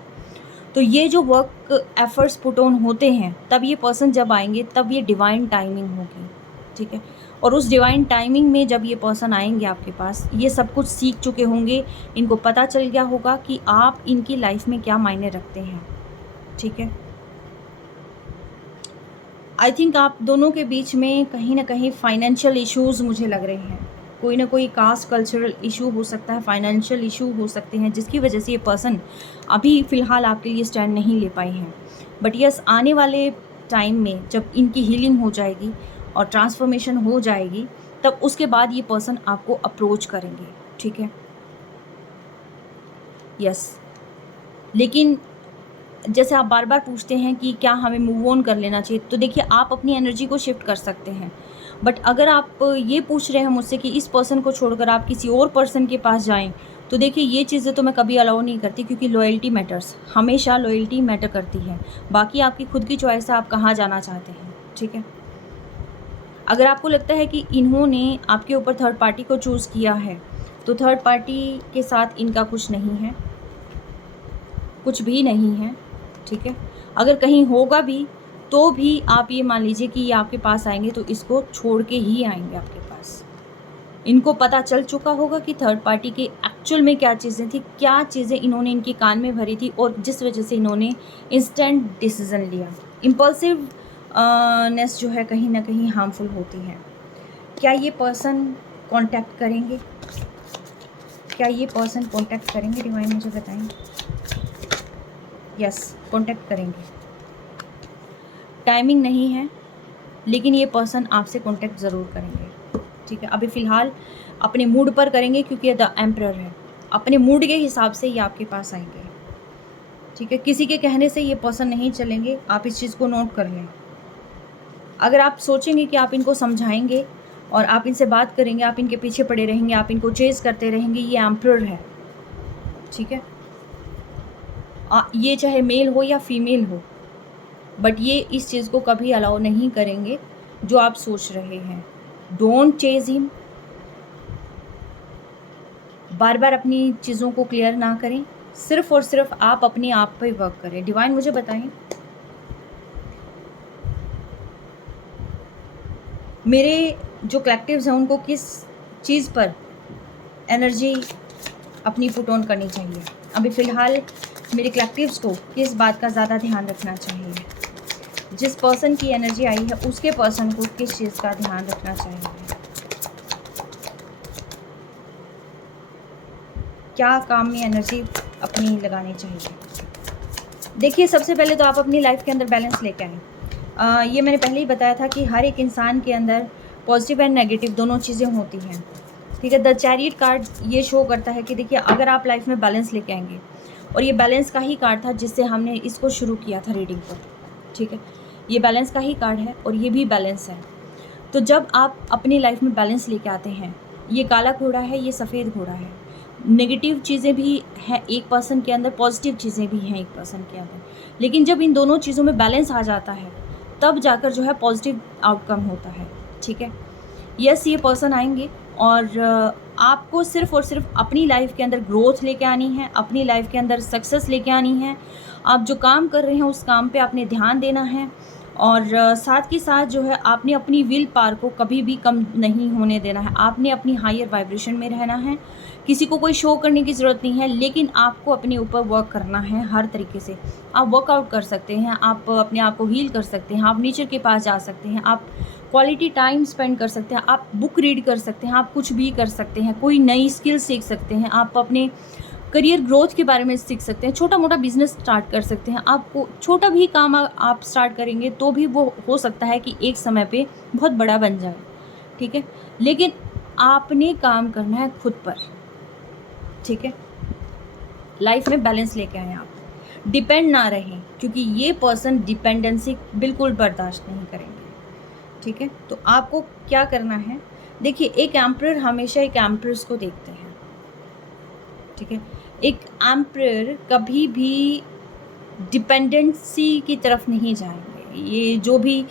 तो ये जो वर्क एफर्ट्स पुट ऑन होते हैं, तब ये पर्सन जब आएंगे तब ये डिवाइन टाइमिंग होगी। ठीक है, और उस डिवाइन टाइमिंग में जब ये पर्सन आएंगे आपके पास, ये सब कुछ सीख चुके होंगे, इनको पता चल गया होगा कि आप इनकी लाइफ में क्या मायने रखते हैं। ठीक है, आई थिंक आप दोनों के बीच में कहीं ना कहीं फाइनेंशियल इश्यूज़ मुझे लग रहे हैं। कोई ना कोई कास्ट कल्चरल इशू हो सकता है, फाइनेंशियल इशू हो सकते हैं, जिसकी वजह से ये पर्सन अभी फ़िलहाल आपके लिए स्टैंड नहीं ले पाए हैं। बट यस, आने वाले टाइम में जब इनकी हीलिंग हो जाएगी और ट्रांसफॉर्मेशन हो जाएगी, तब उसके बाद ये पर्सन आपको अप्रोच करेंगे। ठीक है, यस, लेकिन जैसे आप बार बार पूछते हैं कि क्या हमें मूव ऑन कर लेना चाहिए, तो देखिए, आप अपनी एनर्जी को शिफ्ट कर सकते हैं। बट अगर आप ये पूछ रहे हैं मुझसे कि इस पर्सन को छोड़कर आप किसी और पर्सन के पास जाएं, तो देखिए, ये चीज़ें तो मैं कभी अलाउ नहीं करती, क्योंकि लॉयल्टी मैटर्स, हमेशा लॉयल्टी मैटर करती है। बाकी आपकी खुद की चॉइस है, आप कहाँ जाना चाहते हैं। ठीक है, अगर आपको लगता है कि इन्होंने आपके ऊपर थर्ड पार्टी को चूज़ किया है, तो थर्ड पार्टी के साथ इनका कुछ नहीं है, कुछ भी नहीं है। ठीक है, अगर कहीं होगा भी तो भी आप ये मान लीजिए कि ये आपके पास आएंगे तो इसको छोड़ के ही आएंगे आपके पास। इनको पता चल चुका होगा कि थर्ड पार्टी की एक्चुअल में क्या चीज़ें थी, क्या चीज़ें इन्होंने इनके कान में भरी थी और जिस वजह से इन्होंने इंस्टेंट डिसीज़न लिया। इम्पल्सिव नेस जो है कहीं ना कहीं हार्मफुल होती है। क्या ये पर्सन कांटेक्ट करेंगे? क्या ये पर्सन कांटेक्ट करेंगे? डिवाइन मुझे बताएं। यस, कांटेक्ट करेंगे। टाइमिंग नहीं है लेकिन ये पर्सन आपसे कांटेक्ट ज़रूर करेंगे। ठीक है, अभी फ़िलहाल अपने मूड पर करेंगे क्योंकि द एम्परर है। अपने मूड के हिसाब से ये आपके पास आएंगे। ठीक है, किसी के कहने से ये पर्सन नहीं चलेंगे, आप इस चीज़ को नोट कर लें। अगर आप सोचेंगे कि आप इनको समझाएंगे और आप इनसे बात करेंगे, आप इनके पीछे पड़े रहेंगे, आप इनको चेज़ करते रहेंगे, ये एम्परर है। ठीक है, ये चाहे मेल हो या फीमेल हो, बट ये इस चीज़ को कभी अलाउ नहीं करेंगे जो आप सोच रहे हैं। Don't chase him. बार बार अपनी चीज़ों को क्लियर ना करें, सिर्फ और सिर्फ आप अपने आप पे वर्क करें। डिवाइन मुझे बताएं, मेरे जो कलेक्टिव्स हैं उनको किस चीज़ पर एनर्जी अपनी पुट ऑन करनी चाहिए? अभी फ़िलहाल मेरे कलेक्टिव्स को किस बात का ज़्यादा ध्यान रखना चाहिए? जिस पर्सन की एनर्जी आई है उसके पर्सन को किस चीज़ का ध्यान रखना चाहिए? क्या काम में एनर्जी अपनी लगानी चाहिए? देखिए, सबसे पहले तो आप अपनी लाइफ के अंदर बैलेंस लेके आएँ। ये मैंने पहले ही बताया था कि हर एक इंसान के अंदर पॉजिटिव एंड नेगेटिव दोनों चीज़ें होती हैं। ठीक है, द चैरियट कार्ड ये शो करता है कि देखिए, अगर आप लाइफ में बैलेंस लेके आएंगे, और ये बैलेंस का ही कार्ड था जिससे हमने इसको शुरू किया था रीडिंग को। ठीक है, ये बैलेंस का ही कार्ड है और ये भी बैलेंस है। तो जब आप अपनी लाइफ में बैलेंस लेके आते हैं, ये काला घोड़ा है, ये सफ़ेद घोड़ा है। नेगेटिव चीज़ें भी हैं एक पर्सन के अंदर, पॉजिटिव चीज़ें भी हैं एक पर्सन के अंदर, लेकिन जब इन दोनों चीज़ों में बैलेंस आ जाता है तब जाकर जो है पॉजिटिव आउटकम होता है। ठीक है, यस, ये पर्सन आएंगे और आपको सिर्फ और सिर्फ अपनी लाइफ के अंदर ग्रोथ लेके आनी है, अपनी लाइफ के अंदर सक्सेस लेके आनी है। आप जो काम कर रहे हैं उस काम पे आपने ध्यान देना है और साथ के साथ जो है आपने अपनी विल पावर को कभी भी कम नहीं होने देना है। आपने अपनी हायर वाइब्रेशन में रहना है। किसी को कोई शो करने की ज़रूरत नहीं है, लेकिन आपको अपने ऊपर वर्क करना है हर तरीके से। आप वर्कआउट कर सकते हैं, आप अपने आप को हील कर सकते हैं, आप नेचर के पास जा सकते हैं, आप क्वालिटी टाइम स्पेंड कर सकते हैं, आप बुक रीड कर सकते हैं, आप कुछ भी कर सकते हैं, कोई नई स्किल सीख सकते हैं, आप अपने करियर ग्रोथ के बारे में सीख सकते हैं, छोटा मोटा बिजनेस स्टार्ट कर सकते हैं। आपको छोटा भी काम आप स्टार्ट करेंगे तो भी वो हो सकता है कि एक समय पे बहुत बड़ा बन जाए। ठीक है, लेकिन आपने काम करना है खुद पर। ठीक है, लाइफ में बैलेंस लेके आए आप, डिपेंड ना रहें, क्योंकि ये पर्सन डिपेंडेंसी बिल्कुल बर्दाश्त नहीं करेंगे। ठीक है, तो आपको क्या करना है? देखिए, एक एम्परर हमेशा एक एम्परेस को देखते हैं। ठीक है, एक एम्परर कभी भी डिपेंडेंसी की तरफ नहीं जाएंगे। ये जो भी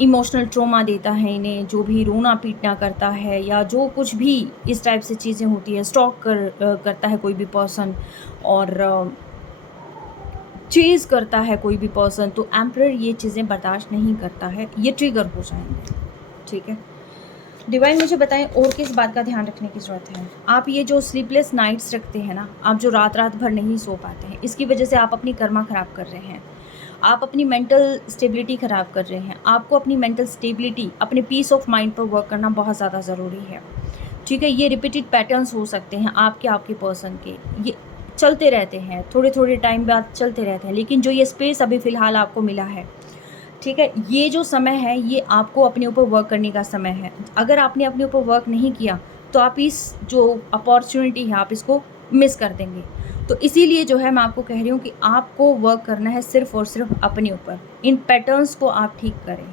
इमोशनल ट्रॉमा देता है इन्हें, जो भी रोना पीटना करता है या जो कुछ भी इस टाइप से चीज़ें होती है, स्टॉक करता है कोई भी पर्सन और चेज़ करता है कोई भी पर्सन, तो एम्परर ये चीज़ें बर्दाश्त नहीं करता है, ये ट्रिगर हो जाएंगे। ठीक है, डिवाइन मुझे बताएं और किस बात का ध्यान रखने की ज़रूरत है? आप ये जो स्लीपलेस नाइट्स रखते हैं ना, आप जो रात रात भर नहीं सो पाते हैं, इसकी वजह से आप अपनी कर्मा ख़राब कर रहे हैं, आप अपनी मेंटल स्टेबिलिटी ख़राब कर रहे हैं। आपको अपनी मेंटल स्टेबिलिटी, अपने पीस ऑफ माइंड पर वर्क करना बहुत ज़्यादा ज़रूरी है। ठीक है, ये रिपीटेड पैटर्न्स हो सकते हैं आपके पर्सन के, ये चलते रहते हैं, थोड़े थोड़े टाइम बाद चलते रहते हैं, लेकिन जो ये स्पेस अभी फ़िलहाल आपको मिला है, ठीक है, ये जो समय है ये आपको अपने ऊपर वर्क करने का समय है। अगर आपने अपने ऊपर वर्क नहीं किया तो आप इस जो अपॉर्चुनिटी है आप इसको मिस कर देंगे। तो इसीलिए जो है मैं आपको कह रही हूँ कि आपको वर्क करना है सिर्फ और सिर्फ अपने ऊपर। इन पैटर्न्स को आप ठीक करें।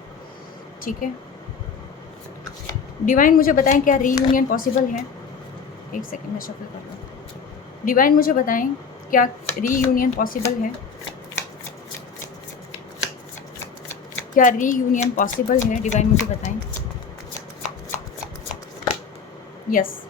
ठीक है, डिवाइन मुझे बताएं क्या रीयूनियन पॉसिबल है? एक सेकेंड में शफल कर रहा हूँ। डिवाइन मुझे बताएं क्या रीयूनियन पॉसिबल है? क्या रीयूनियन पॉसिबल है? डिवाइन मुझे बताएं। यस,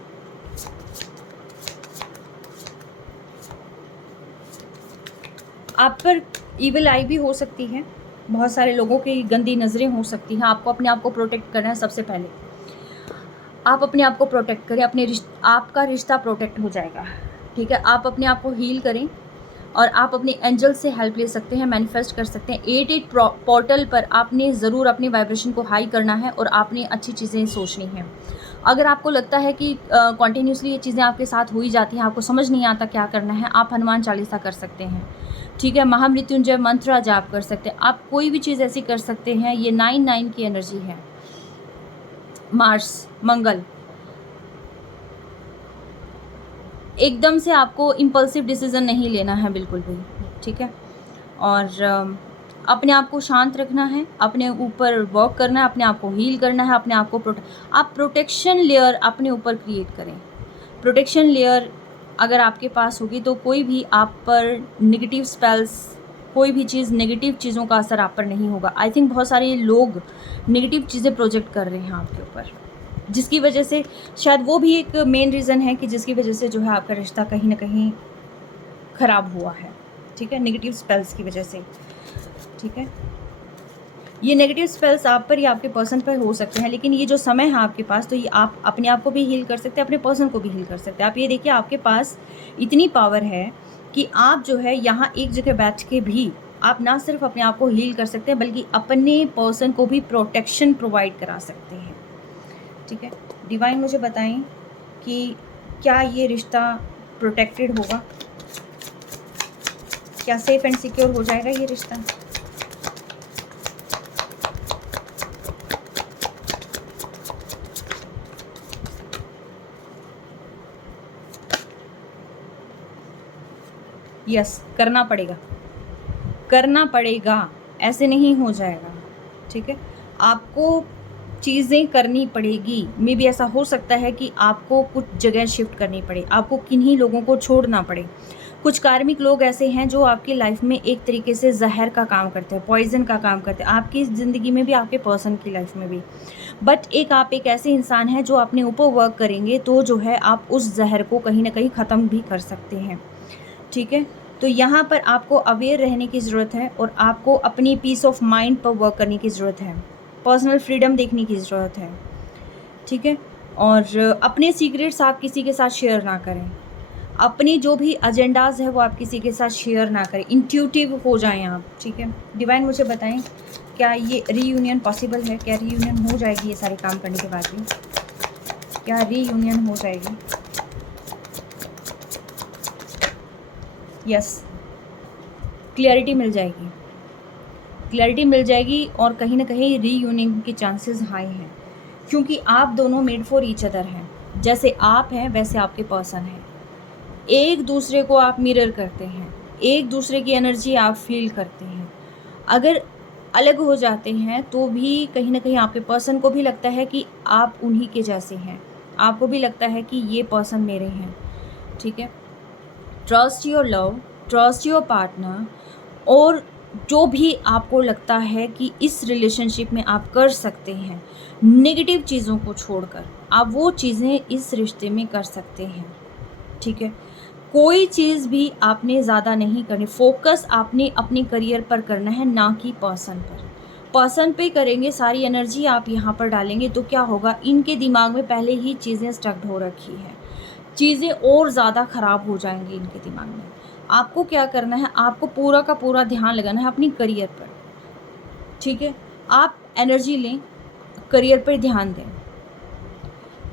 आप पर ईविल आई भी हो सकती है, बहुत सारे लोगों की गंदी नज़रें हो सकती हैं। आपको अपने आप को प्रोटेक्ट करना है। सबसे पहले आप अपने आप को प्रोटेक्ट करें, आपका रिश्ता प्रोटेक्ट हो जाएगा, ठीक है। आप अपने आप को हील करें और आप अपने एंजल से हेल्प ले सकते हैं, मैनिफेस्ट कर सकते हैं। 88 पोर्टल पर आपने ज़रूर अपनी वाइब्रेशन को हाई करना है और आपने अच्छी चीज़ें सोचनी हैं। अगर आपको लगता है कि कॉन्टीन्यूसली ये चीज़ें आपके साथ हो ही जाती हैं, आपको समझ नहीं आता क्या करना है, आप हनुमान चालीसा कर सकते हैं, ठीक है। महामृत्युंजय मंत्र जाप कर सकते हैं, आप कोई भी चीज़ ऐसी कर सकते हैं। ये 9 की एनर्जी है, मार्स, मंगल। एकदम से आपको इम्पल्सिव डिसीज़न नहीं लेना है बिल्कुल भी, ठीक है। और अपने आप को शांत रखना है, अपने ऊपर वर्क करना है, अपने आप को हील करना है, अपने आप को आप प्रोटेक्शन लेयर अपने ऊपर क्रिएट करें। प्रोटेक्शन लेयर अगर आपके पास होगी तो कोई भी आप पर नेगेटिव स्पेल्स, कोई भी चीज़, नेगेटिव चीज़ों का असर आप पर नहीं होगा। आई थिंक बहुत सारे लोग नेगेटिव चीज़ें प्रोजेक्ट कर रहे हैं आपके ऊपर, जिसकी वजह से शायद वो भी एक मेन रीज़न है कि जिसकी वजह से जो है आपका रिश्ता कहीं ना कहीं ख़राब हुआ है, ठीक है, नेगेटिव स्पेल्स की वजह से, ठीक है। ये नेगेटिव स्पेल्स आप पर या आपके पर्सन पर हो सकते हैं, लेकिन ये जो समय है आपके पास, तो ये आप अपने आप को भी हील कर सकते हैं, अपने पर्सन को भी हील कर सकते हैं। आप ये देखिए, आपके पास इतनी पावर है कि आप जो है यहाँ एक जगह बैठ के भी आप ना सिर्फ अपने आप को हील कर सकते हैं, बल्कि अपने पर्सन को भी प्रोटेक्शन प्रोवाइड करा सकते हैं, ठीक है। डिवाइन मुझे बताएं कि क्या ये रिश्ता प्रोटेक्टेड होगा, क्या सेफ एंड सिक्योर हो जाएगा ये रिश्ता। यस, करना पड़ेगा, करना पड़ेगा, ऐसे नहीं हो जाएगा, ठीक है। आपको चीज़ें करनी पड़ेगी। मे बी ऐसा हो सकता है कि आपको कुछ जगह शिफ्ट करनी पड़े, आपको किन्हीं लोगों को छोड़ना पड़े। कुछ कार्मिक लोग ऐसे हैं जो आपकी लाइफ में एक तरीके से जहर का काम करते हैं, पॉइजन का काम करते हैं, आपकी ज़िंदगी में भी, आपके पर्सन की लाइफ में भी। बट आप एक ऐसे इंसान हैं जो अपने ऊपर वर्क करेंगे तो जो है आप उस जहर को कहीं ना कहीं ख़त्म भी कर सकते हैं, ठीक है। तो यहाँ पर आपको अवेयर रहने की ज़रूरत है और आपको अपनी पीस ऑफ माइंड पर वर्क करने की ज़रूरत है, पर्सनल फ्रीडम देखने की ज़रूरत है, ठीक है। और अपने सीक्रेट्स आप किसी के साथ शेयर ना करें, अपनी जो भी एजेंडाज़ है वो आप किसी के साथ शेयर ना करें, इंट्यूटिव हो जाएं आप, ठीक है। डिवाइन मुझे बताएं, क्या ये रीयूनियन पॉसिबल है, क्या रीयूनियन हो जाएगी ये सारे काम करने के बाद भी, क्या रीयूनियन हो जाएगी। यस, क्लैरिटी मिल जाएगी, क्लैरिटी मिल जाएगी और कहीं ना कहीं रीयूनियन के चांसेस हाई हैं, क्योंकि आप दोनों मेड फॉर ईच अदर हैं। जैसे आप हैं वैसे आपके पर्सन हैं, एक दूसरे को आप मिरर करते हैं, एक दूसरे की एनर्जी आप फील करते हैं। अगर अलग हो जाते हैं तो भी कहीं ना कहीं आपके पर्सन को भी लगता है कि आप उन्हीं के जैसे हैं, आपको भी लगता है कि ये पर्सन मेरे हैं, ठीक है। Trust your love, trust your partner, और जो भी आपको लगता है कि इस रिलेशनशिप में आप कर सकते हैं, नेगेटिव चीज़ों को छोड़कर आप वो चीज़ें इस रिश्ते में कर सकते हैं, ठीक है। कोई चीज़ भी आपने ज़्यादा नहीं करनी, फोकस आपने अपने करियर पर करना है, ना कि पर्सन पर। पर्सन पे करेंगे, सारी एनर्जी आप यहाँ पर डालेंगे तो क्या होगा, इनके दिमाग में पहले ही चीज़ें स्टक्ड हो रखी है, चीज़ें और ज़्यादा ख़राब हो जाएंगी इनके दिमाग में। आपको क्या करना है, आपको पूरा का पूरा ध्यान लगाना है अपनी करियर पर, ठीक है। आप एनर्जी लें, करियर पर ध्यान दें।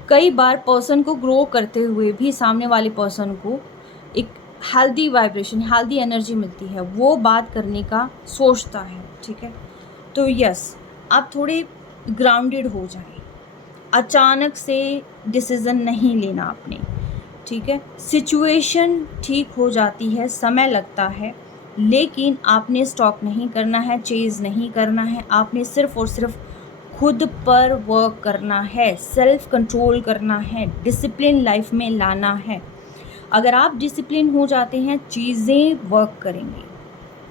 कई बार पर्सन को ग्रो करते हुए भी सामने वाले पर्सन को एक हेल्दी वाइब्रेशन, हेल्दी एनर्जी मिलती है, वो बात करने का सोचता है, ठीक है। तो यस, आप थोड़े ग्राउंडेड हो जाएं, अचानक से डिसीज़न नहीं लेना आपने, ठीक है। सिचुएशन ठीक हो जाती है, समय लगता है, लेकिन आपने स्टॉप नहीं करना है, चेज़ नहीं करना है, आपने सिर्फ़ और सिर्फ खुद पर वर्क करना है, सेल्फ कंट्रोल करना है, डिसिप्लिन लाइफ में लाना है। अगर आप डिसिप्लिन हो जाते हैं, चीज़ें वर्क करेंगी,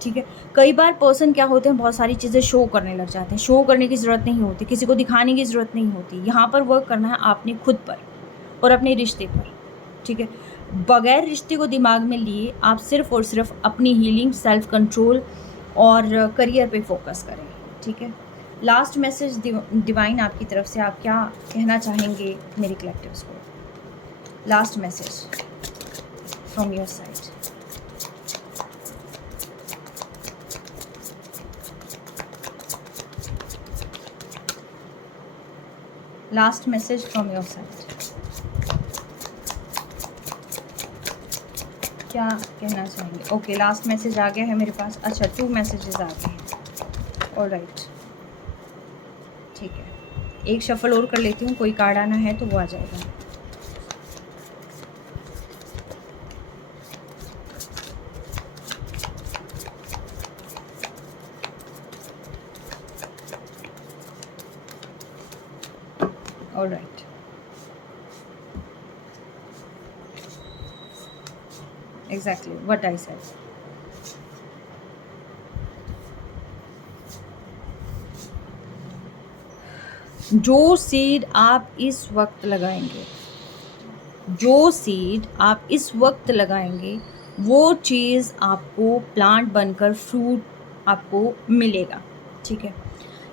ठीक है। कई बार पर्सन क्या होते हैं, बहुत सारी चीज़ें शो करने लग जाते हैं, शो करने की ज़रूरत नहीं होती, किसी को दिखाने की ज़रूरत नहीं होती। यहाँ पर वर्क करना है आपने खुद पर और अपने रिश्ते पर, ठीक है। बगैर रिश्ते को दिमाग में लिए आप सिर्फ़ और सिर्फ अपनी हीलिंग, सेल्फ कंट्रोल और करियर पे फोकस करें, ठीक है। लास्ट मैसेज डिवाइन आपकी तरफ से आप क्या कहना चाहेंगे मेरे कलेक्टिव्स को? Last message from your side. Last message from your side, क्या कहना चाहेंगे? ओके, लास्ट मैसेज आ गया है मेरे पास। अच्छा, 2 मैसेजेस आ गए हैं। ऑलराइट, ठीक है। एक शफल और कर लेती हूँ, कोई कार्ड आना है तो वो आ जाएगा। Alright, exactly what I said. जो सीड आप इस वक्त लगाएंगे, जो सीड आप इस वक्त लगाएंगे, वो चीज़ आपको प्लांट बनकर फ्रूट आपको मिलेगा, ठीक है।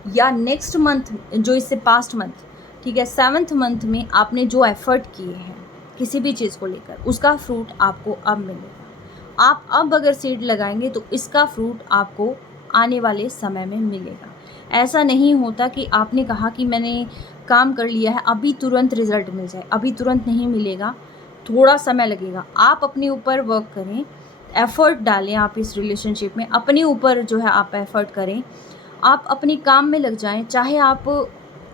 या नेक्स्ट मंथ, जो इससे पास्ट मंथ, ठीक है, 7th मंथ में आपने जो एफर्ट किए हैं किसी भी चीज़ को लेकर, उसका फ्रूट आपको अब मिलेगा। आप अब अगर सीड लगाएंगे तो इसका फ्रूट आपको आने वाले समय में मिलेगा। ऐसा नहीं होता कि आपने कहा कि मैंने काम कर लिया है, अभी तुरंत रिजल्ट मिल जाए, अभी तुरंत नहीं मिलेगा, थोड़ा समय लगेगा। आप अपने ऊपर वर्क करें, एफ़र्ट डालें, आप इस रिलेशनशिप में अपने ऊपर जो है आप एफ़र्ट करें, आप अपने काम में लग जाएं। चाहे आप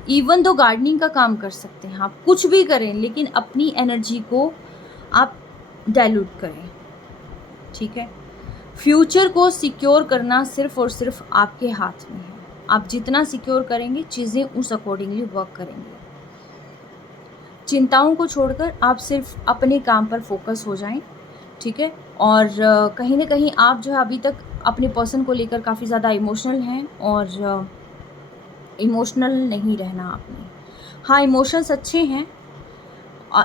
इवन दो गार्डनिंग का काम कर सकते हैं, आप कुछ भी करें, लेकिन अपनी एनर्जी को आप डाइल्यूट करें, ठीक है। फ्यूचर को सिक्योर करना सिर्फ और सिर्फ आपके हाथ में है। आप जितना सिक्योर करेंगे, चीज़ें उस अकॉर्डिंगली वर्क करेंगे। चिंताओं को छोड़कर आप सिर्फ अपने काम पर फोकस हो जाएं, ठीक है। और कहीं ना कहीं आप जो है अभी तक अपने पर्सन को लेकर काफ़ी ज़्यादा इमोशनल हैं, और इमोशनल नहीं रहना आपने। हाँ, इमोशंस अच्छे हैं,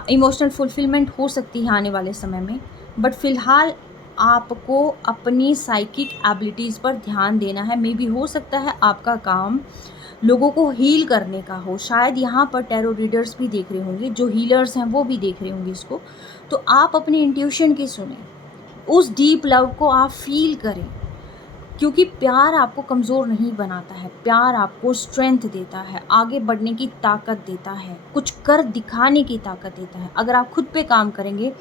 इमोशनल फुलफिलमेंट हो सकती है आने वाले समय में, बट फ़िलहाल आपको अपनी साइकिक एबिलिटीज़ पर ध्यान देना है। मे बी हो सकता है आपका काम लोगों को हील करने का हो, शायद यहाँ पर टैरो रीडर्स भी देख रहे होंगे, जो हीलर्स हैं वो भी देख रहे होंगे इसको। तो आप अपने इंट्यूशन की सुने, उस डीप लव को आप फील करें, क्योंकि प्यार आपको कमज़ोर नहीं बनाता है, प्यार आपको स्ट्रेंथ देता है, आगे बढ़ने की ताकत देता है, कुछ कर दिखाने की ताकत देता है। अगर आप खुद पे काम करेंगे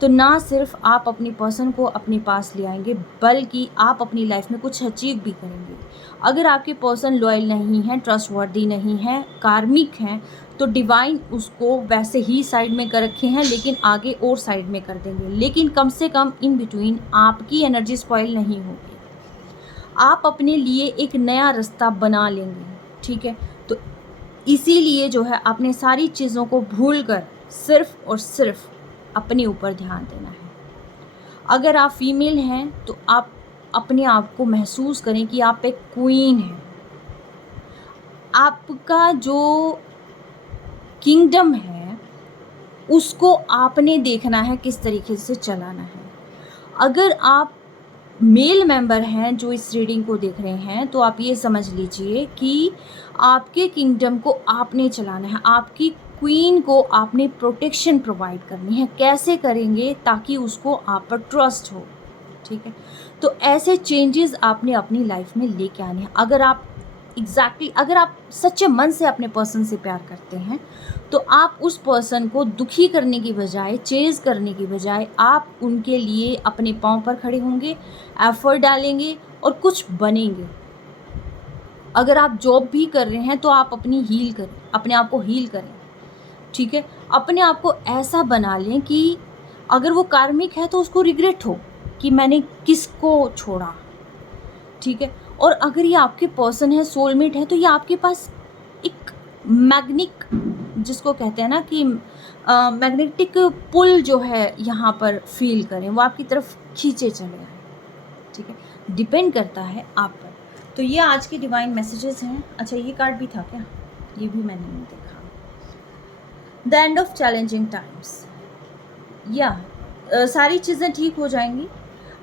तो ना सिर्फ आप अपनी पर्सन को अपने पास ले आएंगे, बल्कि आप अपनी लाइफ में कुछ अचीव भी करेंगे। अगर आपके पर्सन लॉयल नहीं है, ट्रस्टवर्दी नहीं है, कार्मिक हैं, तो डिवाइन उसको वैसे ही साइड में कर रखे हैं, लेकिन आगे और साइड में कर देंगे। लेकिन कम से कम इन बिटवीन आपकी एनर्जी स्पॉइल नहीं होगी, आप अपने लिए एक नया रास्ता बना लेंगे, ठीक है। तो इसीलिए जो है अपने सारी चीज़ों को भूलकर सिर्फ और सिर्फ अपने ऊपर ध्यान देना है। अगर आप फीमेल हैं तो आप अपने आप को महसूस करें कि आप एक क्वीन हैं। आपका जो किंगडम है उसको आपने देखना है किस तरीके से चलाना है। अगर आप मेल मेंबर हैं जो इस रीडिंग को देख रहे हैं, तो आप ये समझ लीजिए कि आपके किंगडम को आपने चलाना है, आपकी क्वीन को आपने प्रोटेक्शन प्रोवाइड करनी है। कैसे करेंगे? ताकि उसको आप पर ट्रस्ट हो, ठीक है। तो ऐसे चेंजेस आपने अपनी लाइफ में लेके आने हैं। अगर आप अगर आप सच्चे मन से अपने पर्सन से प्यार करते हैं, तो आप उस पर्सन को दुखी करने की बजाय, चेज़ करने की बजाय, आप उनके लिए अपने पाँव पर खड़े होंगे, एफर्ट डालेंगे और कुछ बनेंगे। अगर आप जॉब भी कर रहे हैं तो आप अपनी हील करें, अपने आप को हील करें, ठीक है। अपने आप को ऐसा बना लें कि अगर वो कार्मिक है तो उसको रिग्रेट हो कि मैंने किसको छोड़ा, ठीक है। और अगर ये आपके पर्सन है, सोलमेट है, तो ये आपके पास एक मैग्नेटिक, जिसको कहते हैं ना कि मैग्नेटिक पुल जो है यहाँ पर फील करें, वो आपकी तरफ खींचे चले आए, ठीक है। डिपेंड करता है आप पर। तो ये आज के डिवाइन मैसेजेस हैं। अच्छा, ये कार्ड भी था क्या? ये भी मैंने नहीं देखा। The end of challenging times. या सारी चीज़ें ठीक हो जाएंगी।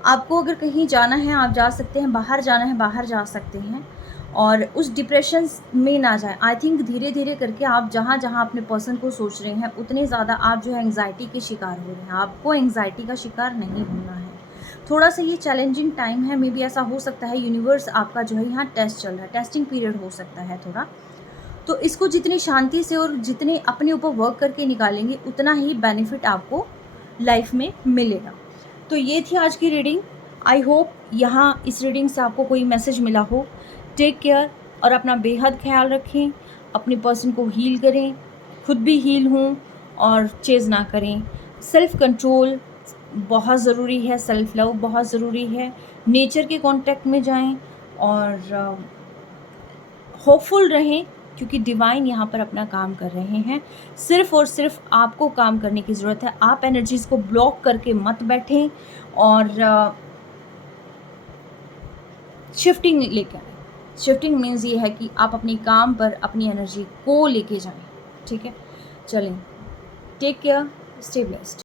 आपको अगर कहीं जाना है आप जा सकते हैं, बाहर जाना है बाहर जा सकते हैं, और उस डिप्रेशन में ना जाएं। आई थिंक धीरे धीरे करके आप जहाँ जहाँ अपने पर्सन को सोच रहे हैं उतने ज़्यादा आप जो है एंग्जाइटी के शिकार हो रहे हैं। आपको एंग्जाइटी का शिकार नहीं होना है। थोड़ा सा ये चैलेंजिंग टाइम है, मे बी ऐसा हो सकता है यूनिवर्स आपका जो है यहाँ टेस्ट चल रहा है, टेस्टिंग पीरियड हो सकता है थोड़ा। तो इसको जितनी शांति से और जितने अपने ऊपर वर्क करके निकालेंगे उतना ही बेनिफिट आपको लाइफ में मिलेगा। तो ये थी आज की रीडिंग। आई होप यहाँ इस रीडिंग से आपको कोई मैसेज मिला हो। टेक केयर और अपना बेहद ख्याल रखें, अपने पर्सन को हील करें, खुद भी हील हों और चेज़ ना करें। सेल्फ कंट्रोल बहुत ज़रूरी है, सेल्फ लव बहुत ज़रूरी है। नेचर के कांटेक्ट में जाएं और होपफुल रहें, क्योंकि डिवाइन यहाँ पर अपना काम कर रहे हैं। सिर्फ़ और सिर्फ आपको काम करने की ज़रूरत है। आप एनर्जीज़ को ब्लॉक करके मत बैठें और शिफ्टिंग लेके आएँ। शिफ्टिंग मीन्स ये है कि आप अपनी काम पर अपनी एनर्जी को लेके जाएँ, ठीक है? चलें, टेक केयर, स्टे ब्लेस्ड।